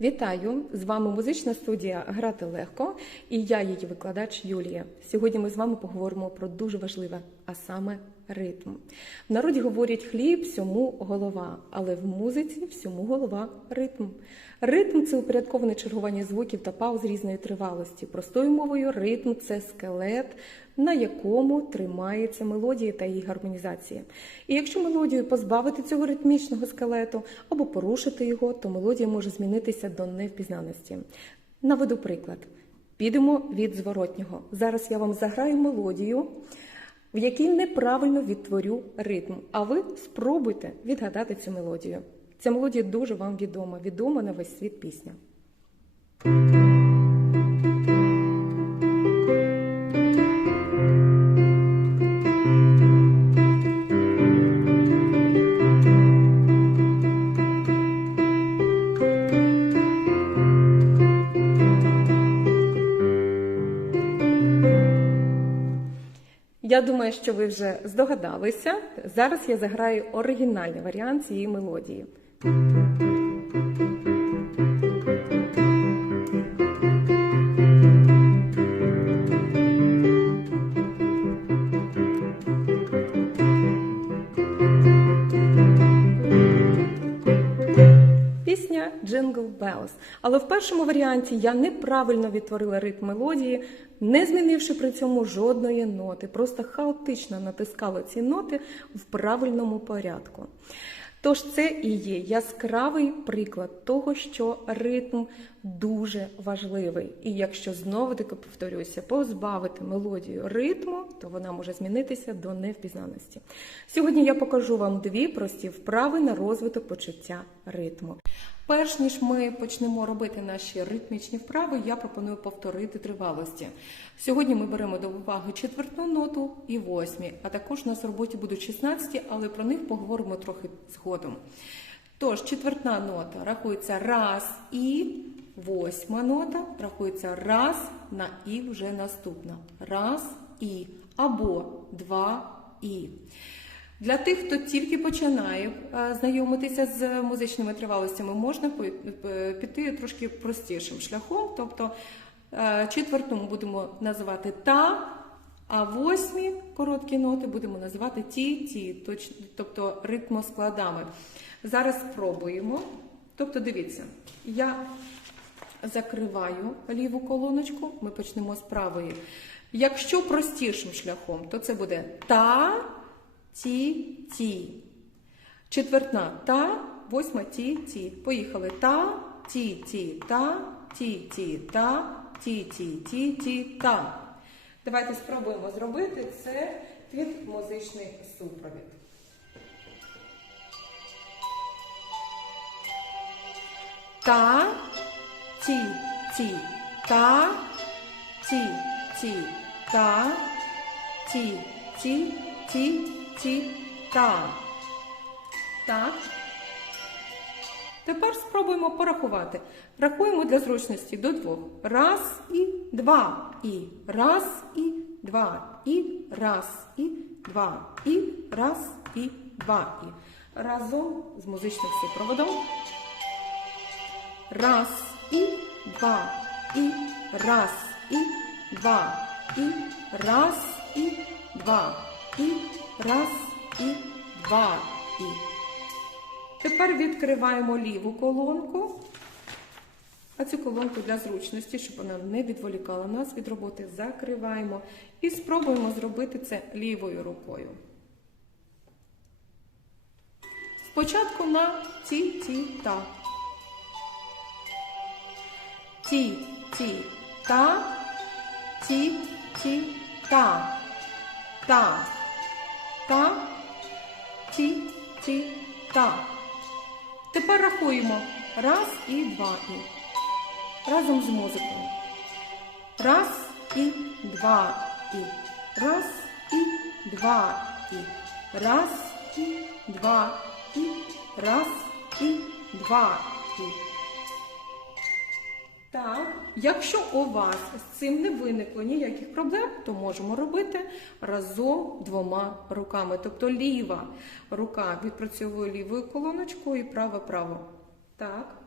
Вітаю! З вами музична студія Грати легко і я, її викладач Юлія. Сьогодні ми з вами поговоримо про дуже важливе, а саме ритм. В народі говорять хліб, всьому голова, але в музиці всьому голова ритм. Ритм це упорядковане чергування звуків та пауз різної тривалості. Простою мовою, ритм це скелет, на якому тримається мелодія та її гармонізація. І якщо мелодію позбавити цього ритмічного скелету або порушити його, то мелодія може змінитися до невпізнаності. Наведу приклад. Підемо від зворотнього. Зараз я вам заграю мелодію, в якій неправильно відтворю ритм. А ви спробуйте відгадати цю мелодію. Ця мелодія дуже вам відома, відома на весь світ пісня. Я думаю, що ви вже здогадалися. Зараз я заграю оригінальний варіант цієї мелодії. Jingle Але в першому варіанті я неправильно відтворила ритм мелодії, не змінивши при цьому жодної ноти. Просто хаотично натискала ці ноти в правильному порядку. Тож це і є яскравий приклад того, що ритм дуже важливий. І якщо знову таки повторюся, позбавити мелодію ритму, то вона може змінитися до невпізнаності. Сьогодні я покажу вам дві прості вправи на розвиток почуття ритму. Перш ніж ми почнемо робити наші ритмічні вправи, я пропоную повторити тривалості. Сьогодні ми беремо до уваги четверту ноту і восьмі, а також у нас в роботі будуть 16, але про них поговоримо трохи згодом. Тож, четвертна нота рахується раз і, восьма нота рахується раз на і вже наступна. Раз і або два і. Для тих, хто тільки починає е, знайомитися з музичними тривалостями, можна піти трошки простішим шляхом. Тобто е, четверту ми будемо називати та, а восьмі короткі ноти будемо називати ті-ті, тобто ритмоскладами. Зараз спробуємо. Тобто, дивіться, я закриваю ліву колоночку, ми почнемо з правої. Якщо простішим шляхом, то це буде та ті, ті. Четвертна та, восьма ті, ті. Поїхали. Та, ті, ті, та, ті, ті, та, ті, ті, ті, ті, та. Давайте спробуємо зробити це під музичний супровід. Та, ті, ті, та, ті, ті, та, ті, ті, ті, ті, та. Так. Тепер спробуємо порахувати. Рахуємо для зручності до двох. Раз і два. І раз і два. І раз і два. І раз і два. І разом з музичним супроводом. Раз і два. І раз і два. І раз і два. І раз і два. І. Тепер відкриваємо ліву колонку. А цю колонку для зручності, щоб вона не відволікала нас від роботи, закриваємо і спробуємо зробити це лівою рукою. Спочатку на ті-ті-та. Ті-ті-та, ті-ті-та, та, та, ті-ті-та. Тепер рахуємо раз і два і. Разом з музикою. Раз і два і. Раз і два і. Раз і два і. Раз і два і. Так, якщо у вас з цим не виникло ніяких проблем, то можемо робити разом двома руками. Тобто ліва рука відпрацьовує лівою колоночкою і права право. Так.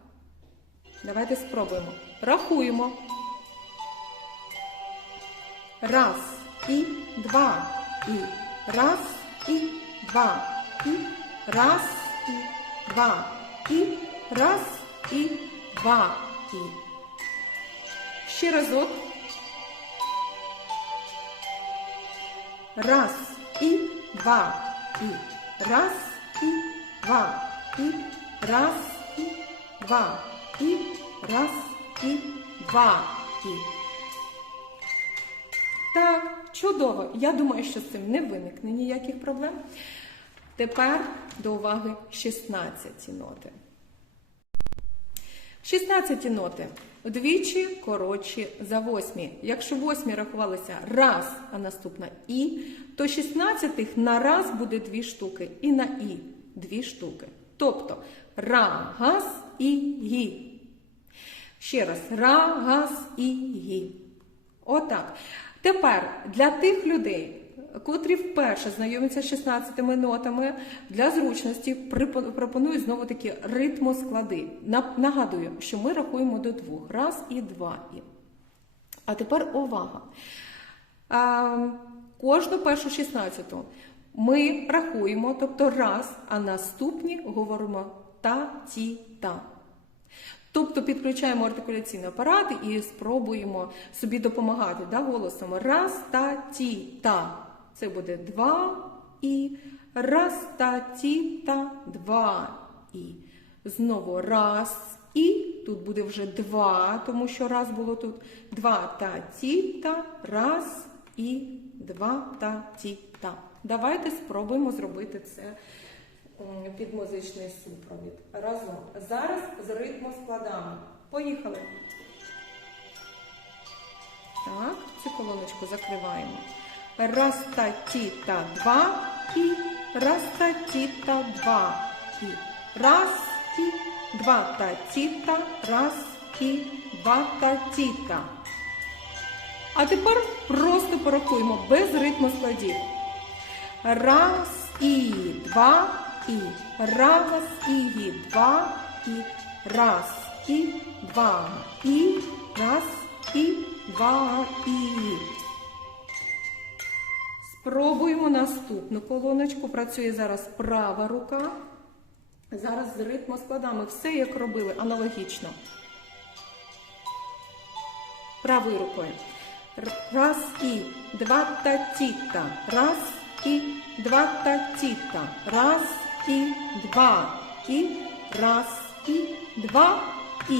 Давайте спробуємо. Рахуємо. Раз і два. І раз і два. І раз і два. І раз і два. І. Ще разок. Раз і два. І раз і два. І раз і два. І раз і два. І. Так, чудово. Я думаю, що з цим не виникне ніяких проблем. Тепер до уваги 16 ноти. 16 ноти вдвічі коротші за восьмі. Якщо восьмі рахувалися раз, а наступна і, то 16 на раз буде дві штуки, і на і дві штуки. Тобто ра, газ і гі. Ще раз ра, газ і гі. Отак. Тепер для тих людей, котрі вперше знайомляться з 16 нотами, для зручності пропоную знову таки ритмосклади. На- Нагадую, що ми рахуємо до двох. Раз і два. І. А тепер увага. Кожну першу 16 ми рахуємо, тобто раз, а наступні говоримо та, ті, та. Тобто підключаємо артикуляційний апарат і спробуємо собі допомагати да, голосом. Раз та ті та. Це буде два і. Раз та ті та два і. Знову раз і. Тут буде вже два, тому що раз було тут. Два та ті та. Раз і два та ті та. Давайте спробуємо зробити це під музичний супровід. Разом. Зараз з ритмоскладами. Поїхали. Так, цю колоночку закриваємо. Раз та ті два і раз та ті два і раз і два та ті та раз і два та ті та. А тепер просто порахуємо без ритму складів. Раз і два і раз і два і раз і два і раз і два і. Спробуємо наступну колоночку. Працює зараз права рука. Зараз з ритмоскладами все як робили, аналогічно. Правою рукою. Раз і два та тіта. Раз і два та тіта. Раз і два. І раз і два і.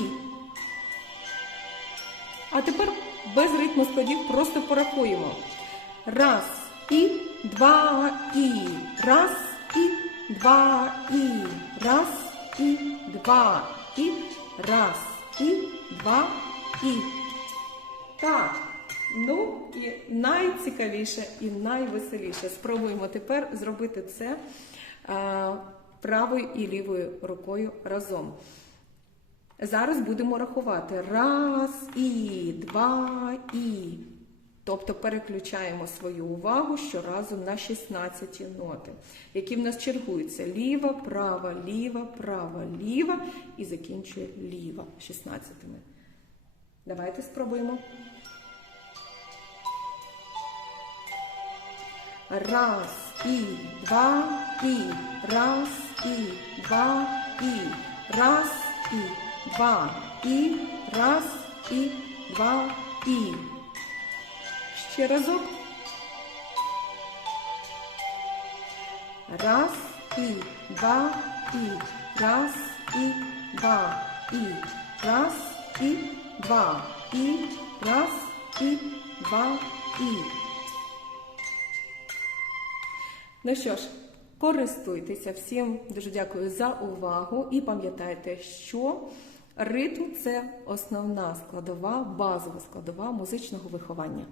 А тепер без ритму складів просто порахуємо. Раз і два і. Раз і два і. Раз і два і. Раз і два і. Так. Ну і найцікавіше і найвеселіше. Спробуємо тепер зробити це правою і лівою рукою разом. Зараз будемо рахувати раз і два і. Тобто переключаємо свою увагу щоразу на 16 ноти, які в нас чергуються ліва, права, ліва, права, ліва і закінчує ліва 16. Давайте спробуємо. Раз і два і раз і два і раз і два і раз і два і. Ще разок. Раз і два і раз і два і раз і два і раз і два і. Ну що ж, користуйтеся всім. Дуже дякую за увагу і пам'ятайте, що ритм це основна складова, базова складова музичного виховання.